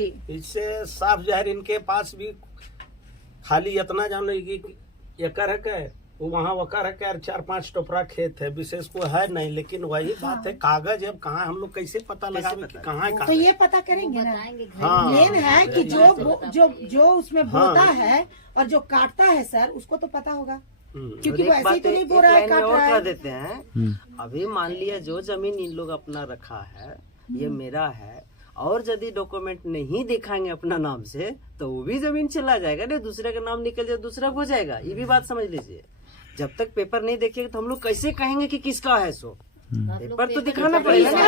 जी। इससे साफ जाहिर इनके पास भी खाली इतना जानो कि एकड़ है क्या वो वहाँ वकार है क्या 4-5 टोपरा खेत है, विशेष को है नहीं। लेकिन वही बात है, कागज अब कहाँ हम लोग कैसे पता लगावे कि कहाँ है तो कागज? ये पता करेंगे ना। हाँ। मेन है कि जो उसमें बोता है और जो काटता है सर, उसको तो पता होगा, क्योंकि वो ऐसे ही तो नहीं बो रहा है, काट रहा है। देते हैं। अभी मान लिया जो जमीन इन लोग अपना रखा है ये मेरा है, और यदि डॉक्यूमेंट नहीं दिखाएंगे अपना नाम से तो वो भी जमीन चला जाएगा, नहीं दूसरे का नाम निकल जाए दूसरा हो जाएगा। ये भी बात समझ लीजिए। जब तक पेपर नहीं देखेंगे तो हम लोग कैसे कहेंगे कि किसका है सो? पेपर तो दिखाना पड़ेगा ना।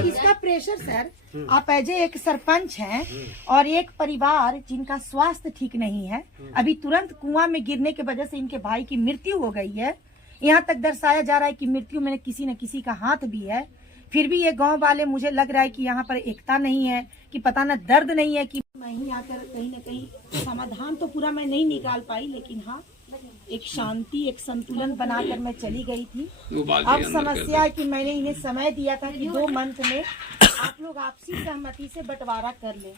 इसका प्रेशर सर, आप एज एक सरपंच हैं और एक परिवार जिनका स्वास्थ्य ठीक नहीं है, अभी तुरंत कुआं में गिरने की वजह से इनके भाई की मृत्यु हो गई है। यहाँ तक दर्शाया जा रहा है कि मृत्यु में किसी न किसी का हाथ भी है। फिर भी ये गांव वाले, मुझे लग रहा है कि यहाँ पर एकता नहीं है, कि पता न दर्द नहीं है कि मैं ही आकर कहीं न कहीं समाधान तो पूरा मैं नहीं निकाल पाई, लेकिन हाँ एक शांति, एक संतुलन बनाकर मैं चली गई थी। अब समस्या है कि मैंने इन्हें समय दिया था कि 2 मंथ में आप लोग आपसी सहमति से बंटवारा कर लें,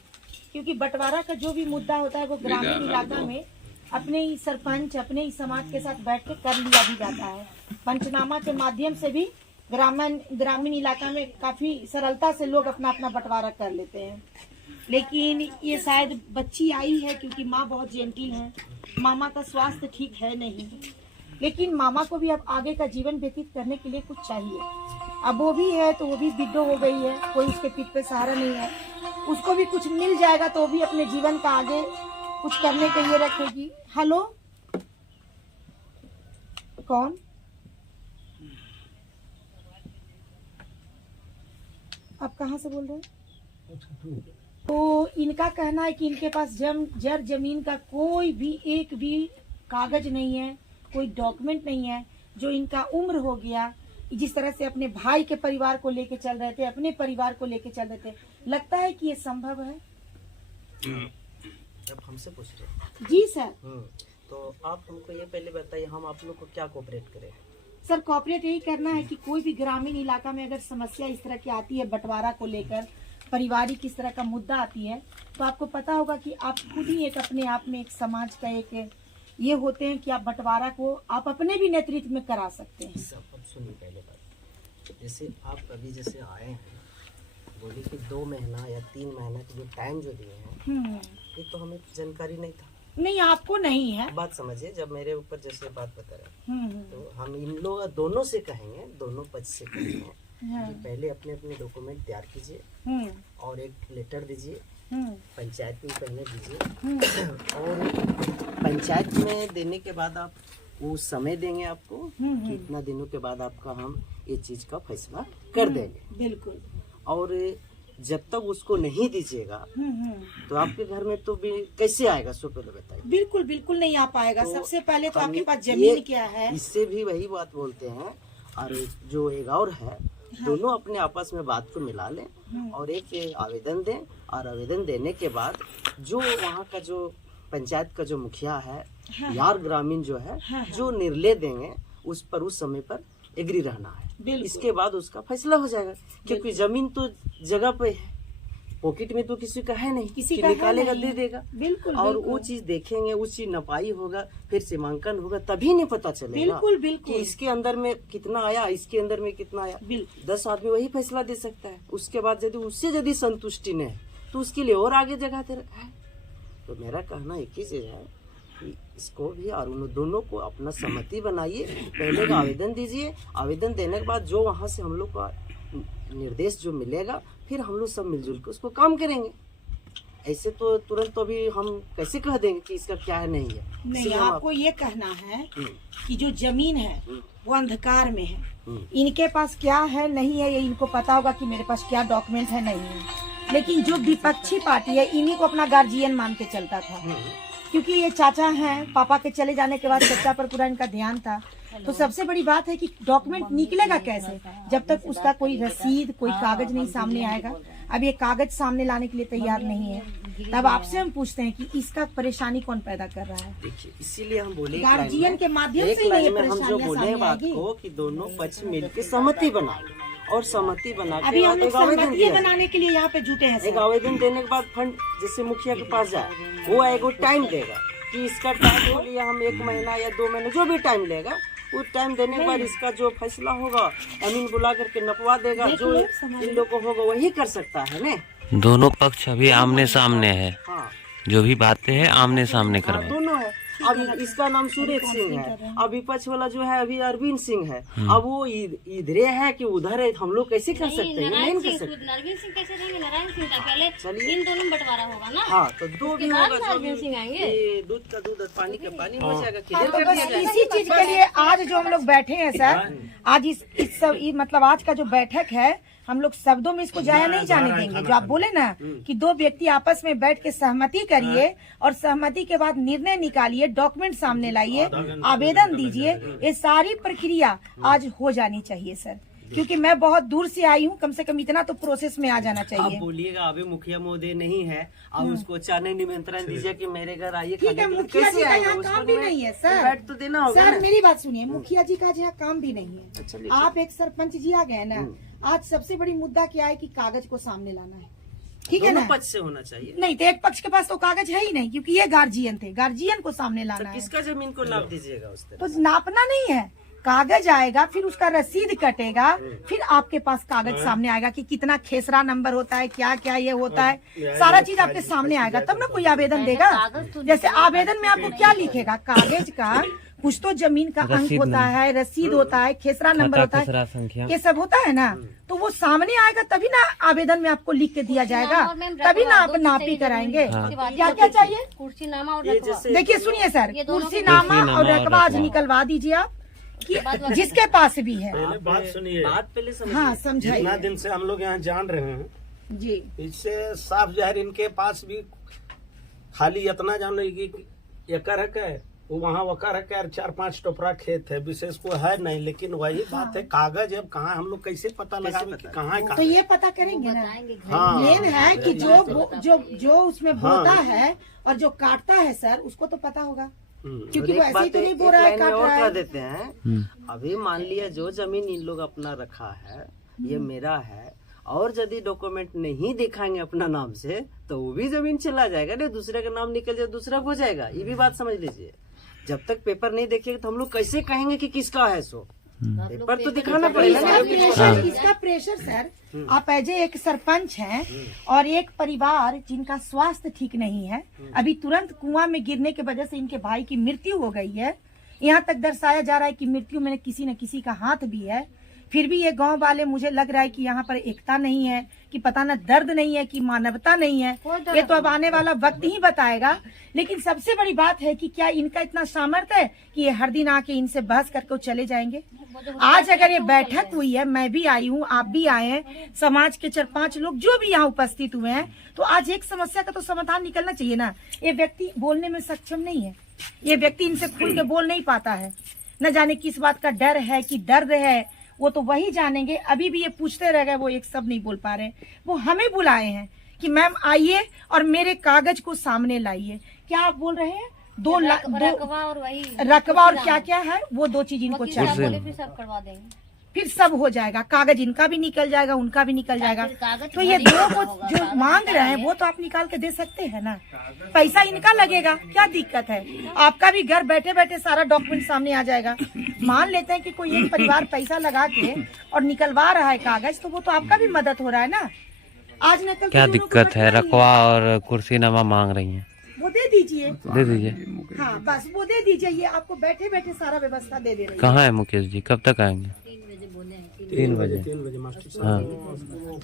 क्योंकि बंटवारा का जो भी मुद्दा होता है वो ग्रामीण इलाका में अपने ही सरपंच, अपने ही समाज के साथ बैठ के कर लिया भी जाता है। पंचनामा के माध्यम से भी ग्रामीण इलाका में काफी सरलता से लोग अपना अपना बंटवारा कर लेते हैं। लेकिन ये शायद बच्ची आई है क्योंकि माँ बहुत जेंटल है, मामा का स्वास्थ्य ठीक है नहीं, लेकिन मामा को भी अब आगे का जीवन व्यतीत करने के लिए कुछ चाहिए। अब वो भी है तो वो भी विडो हो गई है, कोई उसके पीठ पे सहारा नहीं है, उसको भी कुछ मिल जाएगा तो वो भी अपने जीवन का आगे कुछ करने के लिए रखेगी। हेलो, कौन? आप कहाँ से बोल रहे हैं? तो इनका कहना है कि इनके पास जर जमीन का कोई भी एक भी कागज नहीं है, कोई डॉक्यूमेंट नहीं है। जो इनका उम्र हो गया, जिस तरह से अपने भाई के परिवार को लेके चल रहे थे, अपने परिवार को लेके चल रहे थे, लगता है कि ये संभव है? जब हमसे पूछ रहे जी सर। तो आप हमको ये पहले बताइए, हम आप लोग को क्या कोऑपरेट करें? सर कोऑपरेट यही करना है कि कोई भी ग्रामीण इलाका में अगर समस्या इस तरह की आती है, बंटवारा को लेकर पारिवारिक इस तरह का मुद्दा आती है, तो आपको पता होगा कि आप खुद ही एक अपने आप में एक समाज का एक ये होते हैं कि आप बंटवारा को आप अपने भी नेतृत्व में करा सकते हैं। सब अब सुनिए पहले बात, जैसे आप अभी जैसे आए हैं, बोले कि 2 महीना या 3 महीना का जो टाइम जो दिए हैं, ये तो हमें जानकारी नहीं था। नहीं, आपको नहीं है। बात समझिए, जब मेरे ऊपर जैसे बात बता रहे तो हम इन लोग दोनों से कहेंगे, दोनों पक्ष से कहेंगे कि पहले अपने अपने डॉक्यूमेंट तैयार कीजिए और एक लेटर दीजिए, पंचायत में पहले दीजिए, और पंचायत में देने के बाद आप वो समय देंगे आपको कि इतना दिनों के बाद आपका हम ये चीज का फैसला कर देंगे। बिल्कुल। और जब तक उसको नहीं दीजिएगा तो आपके घर में तो भी कैसे आएगा, सो पहले बताइए। बिल्कुल बिल्कुल नहीं आ पाएगा। तो सबसे पहले तो आपके पास जमीन क्या है, इससे भी वही बात बोलते हैं। और जो एक और है, दोनों अपने आपस में बात को मिला लें और एक आवेदन दें, और आवेदन देने के बाद जो वहाँ का जो पंचायत का जो मुखिया है यार ग्रामीण जो है, जो निर्णय देंगे उस पर उस समय पर एग्री रहना है। इसके बाद उसका फैसला हो जाएगा, क्योंकि जमीन तो जगह पे है, पॉकेट में तो किसी का है नहीं, किसी का निकालेगा दे देगा। बिल्कुल। और वो चीज देखेंगे, उस चीज नपाई होगा, फिर सीमांकन होगा, तभी नहीं पता चलेगा। बिल्कुल बिल्कुल। कि इसके अंदर में कितना आया, इसके अंदर में कितना आया। 10 आदमी वही फैसला दे सकता है। उसके बाद यदि उससे यदि संतुष्टि नहीं है तो उसके लिए और आगे जगह दे रखा है। तो मेरा कहना एक ही चीज है कि इसको भी और उन दोनों को अपना सहमति बनाइए, पहले का आवेदन दीजिए। आवेदन देने के बाद जो वहाँ से हम लोग का निर्देश जो मिलेगा, फिर हम लोग सब मिलजुल के उसको काम करेंगे। ऐसे तो तुरंत तो अभी हम कैसे कह देंगे कि इसका क्या है नहीं है। नहीं, आपको ये कहना है कि जो जमीन है वो अंधकार में है, इनके पास क्या है नहीं है ये इनको पता होगा कि मेरे पास क्या डॉक्यूमेंट है नहीं है। लेकिन जो विपक्षी पार्टी है इन्हीं को अपना गार्जियन मान के चलता था, क्योंकि ये चाचा हैं, पापा के चले जाने के बाद चाचा पर पूरा इनका ध्यान था। तो सबसे बड़ी बात है कि डॉक्यूमेंट निकलेगा कैसे, जब तक उसका कोई रसीद, कोई कागज नहीं सामने आएगा। अब ये कागज सामने लाने के लिए तैयार नहीं है। तब आपसे हम पूछते हैं कि इसका परेशानी कौन पैदा कर रहा है? देखिए, इसीलिए हम बोले गार्जियन के माध्यम से हम जो बोले बात को कि दोनों पक्ष मिलकर सहमति बना और सहमति बना के अभी हम लोग एक आवेदन सहमति दिया। बनाने के लिए यहाँ पे जुटे हैं एक सर। आवेदन देने के बाद फंड जैसे मुखिया के पास जाए, वो एक टाइम देगा कि इसका टाइम के लिए हम 1 महीना या 2 महीने जो भी टाइम लेगा, वो टाइम देने के बाद इसका जो फैसला होगा अमीन बुला करके नपवा देगा। जो इन लोगों को होगा वही कर सकता है ना। दोनों पक्ष अभी आमने सामने है, हाँ जो भी बातें हैं आमने सामने हाँ, करवाए। दोनों है। अब इसका नाम सुरेश सिंह है, अब विपक्ष वाला जो है अभी अरविंद सिंह है। अब वो इधरे है कि उधर है, हम लोग कैसे कर सकते हैं? नहीं कर सकते। नरवीन सिंह कैसे रहेंगे? नारायण सिंह का पहले चलिए। इन दोनों में बंटवारा होगा ना। हाँ तो 2 भी बाद होगा, नरवीन सिंह आएंगे। ये दूध का दूध और पानी का पानी हो जाएगा। हाँ, क्लियर तो कर बस दिया जाएगा। इसी चीज के लिए आज जो हम लोग बैठे हैं सर, आज इस सब मतलब आज का जो बैठक है, हम लोग शब्दों में इसको जाया नहीं जाने देंगे। जो आप बोले ना कि 2 व्यक्ति आपस में बैठ के सहमति करिए और सहमति के बाद निर्णय निकालिए, डॉक्यूमेंट सामने लाइए, आवेदन दीजिए, ये सारी प्रक्रिया आज हो जानी चाहिए सर। क्योंकि मैं बहुत दूर से आई हूँ, कम से कम इतना तो प्रोसेस में आ जाना आप चाहिए। बोलिएगा अभी मुखिया महोदय नहीं है, आप उसको चाने निमंत्रण दीजिए कि मेरे घर आइए। ठीक है, मुखिया जी का यहाँ काम भी नहीं है सर। बैठ तो देना होगा सर ना। मेरी बात सुनिए, मुखिया जी का यहाँ काम भी नहीं है। चलिए, आप एक सरपंच जी आ गए ना, आज सबसे बड़ी मुद्दा क्या है कि कागज को सामने लाना है। ठीक है दोनों ना? पक्ष से होना चाहिए। नहीं तो एक पक्ष के पास तो कागज है ही नहीं, क्योंकि ये गार्जियन थे, गार्जियन को सामने लाना है। किसका जमीन को नाप दीजिएगा उस तरह? तो नापना नहीं है, कागज आएगा, फिर उसका रसीद कटेगा, फिर आपके पास कागज सामने आएगा कि कितना खेसरा नंबर होता है, क्या क्या ये होता है, सारा चीज आपके सामने आएगा, तब ना कोई आवेदन देगा। जैसे आवेदन में आपको क्या लिखेगा, कागज का कुछ तो जमीन का अंक होता है, रसीद होता है, खेसरा नंबर होता है, संख्या ये सब होता है ना। तो वो सामने आएगा तभी ना आवेदन में आपको लिख के दिया जाएगा, तभी ना आप नापी कराएंगे। क्या क्या चाहिए? कुर्सी नामा और ये रकबा। जैसे देखिए सुनिए सर, ये दोनों कुर्सी नामा कुर्सी और नामा और रकबा आज रकबा। निकलवा दीजिए आप, कि जिसके पास भी है। पहले बात सुनिए, बात पहले समझिए। हाँ जितना समझाइए दिन से हम लोग यहाँ जान रहे हैं, जी। इससे साफ जाहिर इनके पास भी खाली इतना जान रही कि एकड़ है, वो वहाँ वकार है, 4-5 टोपरा खेत है, विशेष को है नहीं। लेकिन वही बात है, कागज अब कहाँ हम लोग कैसे पता लगावे कि कहाँ है तो कागज? ये पता करेंगे ना। हाँ। मेन है कि जो उसमें बोता है और जो काटता है सर, उसको तो पता होगा, क्योंकि और वो एक ऐसे ही बात तो नहीं एक बो रहा है, लाइन में काट और रहा कह है। देते हैं। अभी मान लिया जो जमीन इन लोग अपना रखा है ये मेरा है, और यदि डॉक्यूमेंट नहीं दिखाएंगे अपना नाम से तो वो भी जमीन चला जाएगा ना, दूसरे का नाम निकल जाए, दूसरा हो जाएगा। ये भी बात समझ लीजिए। जब तक पेपर नहीं देखेंगे तो हम लोग कैसे कहेंगे कि किसका है सो? पेपर तो दिखाना पड़ेगा ना। इसका प्रेशर सर, आप एज एक सरपंच हैं और एक परिवार जिनका स्वास्थ्य ठीक नहीं है, अभी तुरंत कुआं में गिरने की वजह से इनके भाई की मृत्यु हो गई है। यहाँ तक दर्शाया जा रहा है कि मृत्यु में किसी न किसी का हाथ भी है। फिर भी ये गांव वाले, मुझे लग रहा है कि यहाँ पर एकता नहीं है, कि पता न दर्द नहीं है, कि मानवता नहीं है। ये तो अब आने वाला वक्त ही बताएगा। लेकिन सबसे बड़ी बात है कि क्या इनका इतना सामर्थ्य है कि ये हर दिन आके इनसे बहस करके चले जाएंगे? आज अगर ये बैठक हुई है, मैं भी आई हूँ, आप भी आए हैं, समाज के 4-5 लोग जो भी यहाँ उपस्थित हुए हैं, तो आज एक समस्या का तो समाधान निकलना चाहिए ना। ये व्यक्ति बोलने में सक्षम नहीं है, ये व्यक्ति इनसे खुल के बोल नहीं पाता है। न जाने किस बात का डर है कि दर्द है, वो तो वही जानेंगे। अभी भी ये पूछते रह गए, वो एक सब नहीं बोल पा रहे। वो हमें बुलाए हैं कि मैम आइए और मेरे कागज को सामने लाइए। क्या आप बोल रहे हैं? 2 लाख रकबा और वही रकबा और क्या क्या है, वो 2 चीज इनको वकील साहब चाहिए, बोले फिर सब करवा देंगे। फिर सब हो जाएगा। कागज इनका भी निकल जाएगा, उनका भी निकल जाएगा। फिर कागज तो ये भरी 2 को होगा। जो मांग रहे हैं वो तो आप निकाल के दे सकते हैं ना। पैसा इनका लगेगा, क्या दिक्कत है? आपका भी घर बैठे बैठे सारा डॉक्यूमेंट सामने आ जाएगा। मान लेते हैं कि कोई एक परिवार पैसा लगा के और निकलवा रहा है कागज, तो वो तो आपका भी मदद हो रहा है ना। आज न कल क्या तो दोनों को दिक्कत है? रखना ही रकवा और कुर्सी नामा मांग रही हैं, वो दे दीजिए। दे दीजिए। हाँ बस वो दे दीजिए, ये आपको बैठे बैठे सारा व्यवस्था दे दे रही है। कहाँ है मुकेश जी? कब तक आएंगे? 3 बजे। 3 बजे मास्टर साहब।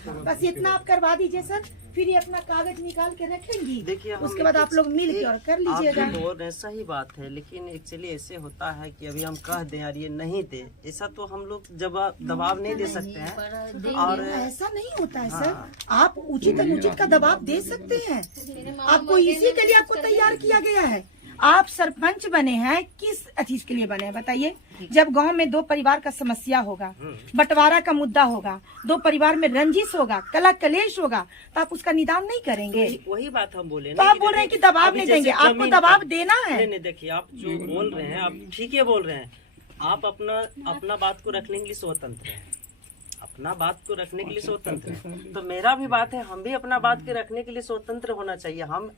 हाँ, बस इतना आप करवा दीजिए सर, फिर ये अपना कागज निकाल के रखेंगी। देखिए हम उसके बाद आप लोग मिल के और कर लीजिएगा। आप जो बोल रहे हैं सही बात है, लेकिन एक्चुअली ऐसे होता है कि अभी हम कह दें यार ये नहीं दे, ऐसा तो हम लोग दबाव नहीं दे सकते हैं। और ऐसा नहीं होता है सर, आप उचित अनुचित का दबाव दे सकते हैं। आपको इसी के लिए आपको तैयार किया गया है। आप सरपंच बने हैं, किस चीज के लिए बने हैं बताइए? जब गांव में 2 परिवार का समस्या होगा, बंटवारा का मुद्दा होगा, 2 परिवार में रंजिश होगा, कला कलेश होगा, तो आप उसका निदान नहीं करेंगे। वही बात हम बोले तो ना आप कि बोल रहे हैं कि देखिए, दबाव अभी नहीं जैसे देंगे, आपको जमीन दबाव का- देना है। नहीं, देखिए आप जो बोल रहे हैं आप ठीक है बोल रहे हैं। आप अपना बात को रखने के लिए स्वतंत्र हैं। अपना बात को रखने के लिए स्वतंत्र है, तो मेरा भी बात है, हम भी अपना बात के रखने के लिए स्वतंत्र होना चाहिए। हम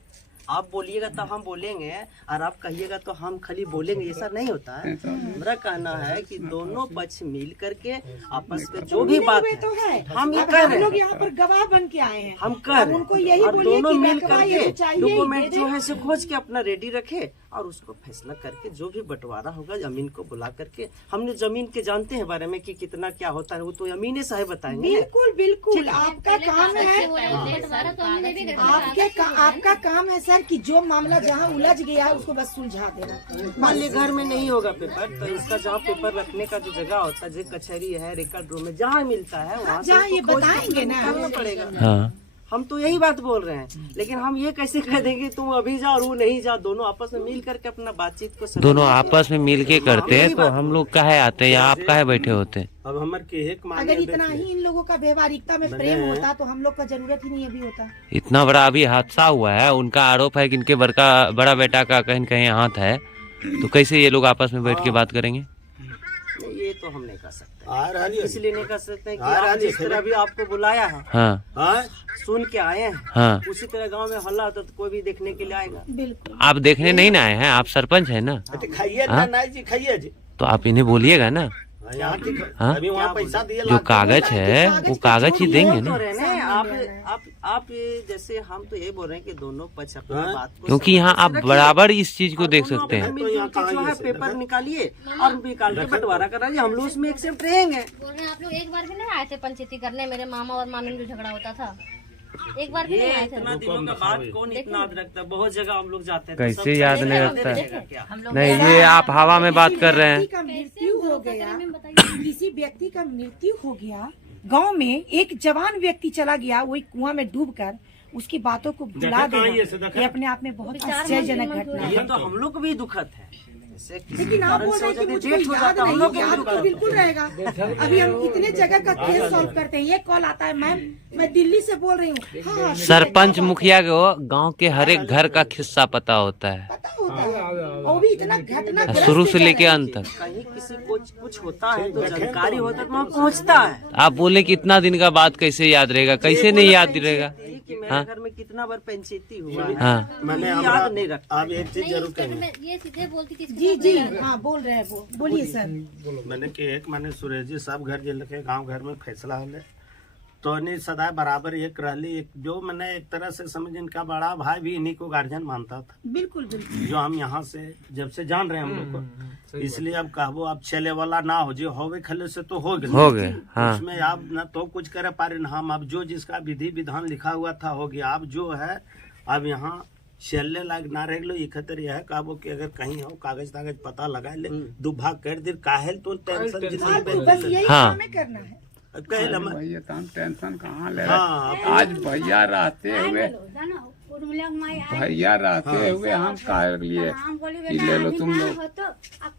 आप बोलिएगा तो हम बोलेंगे और आप कहिएगा तो हम खाली बोलेंगे, ऐसा नहीं होता है। मेरा कहना है कि दोनों पक्ष मिल करके आपस में जो भी बात हुए तो है, हम ये अब कर हम रहे लोग हैं, यहाँ पर गवाह बन के आए हैं। हम कर रहे उनको हैं। यही और बोलिए दोनों कि मिल रकबा ये करके चाहिए, डॉक्यूमेंट ये दे जो दे। है से खोज के अपना रेडी रखे और उसको फैसला करके जो भी बंटवारा होगा जमीन को बुला करके, हमने जमीन के जानते हैं बारे में कि कितना क्या होता है, वो तो अमीन साहब बताएंगे। बिल्कुल बिल्कुल आपका काम है, आपका काम है सर कि जो मामला जहाँ उलझ गया है उसको बस सुलझा देना। मान ली घर में नहीं होगा पेपर, तो इसका जहाँ पेपर रखने का जो जगह होता है, जो कचहरी है, रिकॉर्ड रूम में जहाँ मिलता है वहाँ से जहाँ ये उसको खोज के बताएंगे ना। निकालना पड़ेगा। हाँ हम तो यही बात बोल रहे हैं, लेकिन हम ये कैसे कह देंगे तुम अभी जाओ और वो नहीं जाओ, दोनों आपस में मिल करके अपना बातचीत को समझ दोनों लीजिए। आपस में मिल के करते हैं तो हम लोग काहे आते हैं या आप काहे बैठे होते हैं? अब हमारे के एक मांगे अगर इतना देखिए। ही इन लोगों का व्यवहारिकता में प्रेम होता तो हम लोग का जरूरत ही नहीं अभी होता। इतना बड़ा अभी हादसा हुआ है, उनका आरोप है कि इनके बड़ा बेटा का कहीं न कहीं हाथ है, तो कैसे ये लोग आपस में बैठ के बात करेंगे? नहीं, ये तो हम नहीं कर सकते, आ रहा है इसलिए नहीं कर सकते हैं कि हाँ, आप राजी, जिस तरह भी आपको बुलाया है, हाँ हाँ? सुन के आए हैं, हाँ। उसी तरह गांव में हल्ला होता तो कोई भी देखने के लिए आएगा। बिल्कुल आप देखने नहीं ना आए हैं, आप सरपंच है ना, बेटे खाइए हाँ? ना जी, खाइए जी। तो आप इन्हें बोलिएगा ना। यहाँ की हाँ? अभी वहाँ पैसा दिए जो कागज है वो कागज ही देंगे बोल ना, तो रहे हैं आप ये जैसे हम तो यही बोल रहे हैं कि दोनों पक्ष अपना हाँ? बात को क्योंकि यहाँ आप समझ बराबर इस चीज को और देख दोनों सकते अपना हैं। मिलजुल के जो है पेपर निकालिए और निकाल के बंटवारा कराइए, हम लोग उसमें एक्सेप्ट रहेंगे। बोल रहे हैं आप लोग एक बार भी नहीं आए थे पंचायती करने, मेरे मामा और मामी में जो झगड़ा होता था, एक बार भी ये नहीं आए थे। इतना दिनों का बात कौन इतना याद रखता है, बहुत जगह हम लोग जाते हैं तो कैसे सब याद चीज़ें नहीं याद रखता है? रहेगा क्या? नहीं, ये आप हवा में बात कर रहे हैं। किसी का मृत्यु हो गया, किसी व्यक्ति का मृत्यु हो गया, गांव में एक जवान व्यक्ति चला गया वही कुआं में डूबकर, उसकी बातों को भुला देना, ये अपने आप में बहुत आश्चर्यजनक घटना है। ये तो हम लोग को भी दुखद है। जैसे किसी लेकिन आप कारण बोल से रहे हैं कि यदि मुझको डेथ हो याद जाता है, हम नहीं, लोग को भी याद दुख तो लगता बिल्कुल रहेगा। अभी हम इतने जगह का केस सॉल्व करते हैं, ये कॉल आता है मैम मैं दिल्ली से बोल रही हूँ, हाँ सरपंच मुखिया को गांव के हर एक घर का किस्सा पता होता है, पता होता है, वो भी इतना घटना शुरू से लेके अंत तक। कहीं किसी को कुछ होता है तो जानकारी होता है तो वहाँ पहुँचता है। आप बोले कि इतना दिन का बात कैसे याद रहेगा, कैसे नहीं याद रहेगा? कि मेरे घर में कितना बार पंचायती हुआ है, हाँ मैंने ये हमरा- याद नहीं रखता। आप एक चीज जरूर कहेंगे। मैं ये सीधे बोलती थी जी जी हाँ बोल रहे हैं वो, बोलिए सर। मैंने कि एक मैंने सुरेश जी सब घर जे लगे गांव घर में फैसला होले तो नहीं सदा बराबर एक रहली, एक जो मैंने एक तरह से समझ इनका बड़ा भाई भी इन्हीं को गार्जियन मानता था, बिल्कुल बिल्कुल जो हम यहाँ से जब से जान रहे हैं हम लोग को, इसलिए अब कहबो अब चले वाला ना हो, जो होवे खले से तो हो गए, हाँ। उसमें आप न तो कुछ करे पारे न हम, अब जो जिसका विधि विधान लिखा हुआ था हो गया। अब जो है अब यहाँ चलने लायक ना रह लो, ये खतर यह है कहबो कि अगर कहीं हो कागज तागज पता लगा ले, दुभाग कर दे काहेल तो टेंशन आपको बस यही हाँ। काम है करना है। कहेल हम भैया तो हम टेंशन कहाँ ले हाँ रहे, आज भैया रहते हुए हम काहे लिए कि ले लो तुम लोग।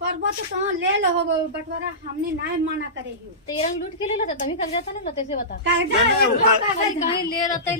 करबो तो ले लो बंटवारा, हमने नहीं मना करेगी। तेरा लूट के ले लेते, तभी कर जाता नहीं लेते से बता, कागज कहीं ले लेते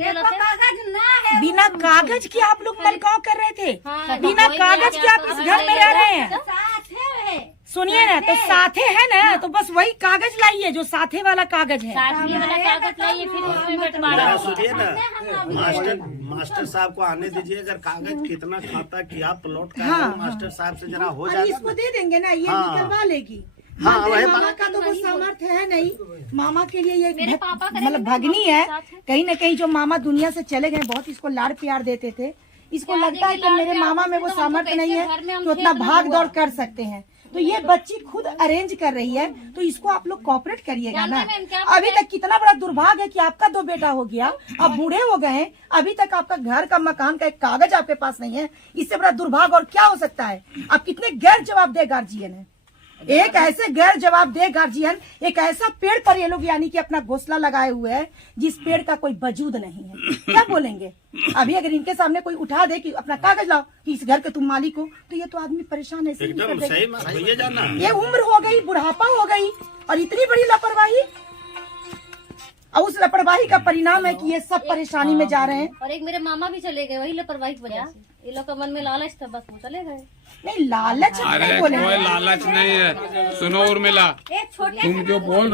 ना है, बिना कागज के आप लोग मलकाव कर रहे थे, हाँ, बिना कोई भी कागज के आप आ इस गया घर में रह रहे हैं। साथ है। सुनिए ना, तो साथे है ना, तो बस वही कागज लाइए जो साथे वाला कागज है। साथी वाला कागज लाइए, फिर उसमें बंटवारा जरा होगा। सुनिए ना, मास्टर साहब को आने दीजिए, अगर कागज कितना खाता किया प्लॉट का है, मास्टर साहब से जरा हो और जाएगा इसको ना। दे देंगे ना, ये हाँ। निकलवा लेगी। हाँ, वही मामा बात। का तो वो सामर्थ्य है नहीं, मामा के लिए ये मेरे पापा करेंगे, मतलब मेरे भगनी पापा है। के साथ है। कहीं न कहीं जो मामा दुनिया से चले गए, बहुत इसको लाड़ प्यार देते थे, इसको क्या लगता है कि देंगे मेरे लाड़ मामा में प्यार? वो तो हमको सामर्थ्य नहीं कैसे घर में है हम तो उतना खेत में भाग हुआ? दौड़ कर सकते हैं। तो ये बच्ची खुद अरेंज कर रही है, तो इसको आप लोग कॉपरेट करिएगा ना। जानते हैं मैम, क्या अभी तक कितना बड़ा दुर्भाग्य है कि आपका 2 बेटा हो गया, अब बूढ़े हो गए हैं, अभी तक आपका घर का मकान का एक कागज आपके पास नहीं है। इससे बड़ा दुर्भाग्य और क्या हो सकता है? आप कितने गैर जवाबदेह गार्जियन है। एक ऐसे गैर जवाबदेह गार्जियन, एक ऐसा पेड़ पर ये लोग यानी कि अपना घोंसला लगाए हुए है जिस पेड़ का कोई वजूद नहीं है। क्या बोलेंगे? अभी अगर इनके सामने कोई उठा दे कि अपना कागज लाओ कि इस घर के तुम मालिक हो, तो ये तो आदमी परेशान ऐसे ही कर एकदम देगा। सही बात भैया जाना। ये उम्र हो गई, बुढ़ापा हो गई, और इतनी बड़ी लापरवाही। और उस लापरवाही का परिणाम है कि ये सब परेशानी में जा रहे हैं। और एक मेरे मामा भी चले गए वही लापरवाही की वजह से। ये लोग का मन में लालच था, बस वो चले गए। नहीं लालच हम अरे नहीं कोई बोले। लालच नहीं है, सुनो उर्मिला, एक छोटे तुम जो बोल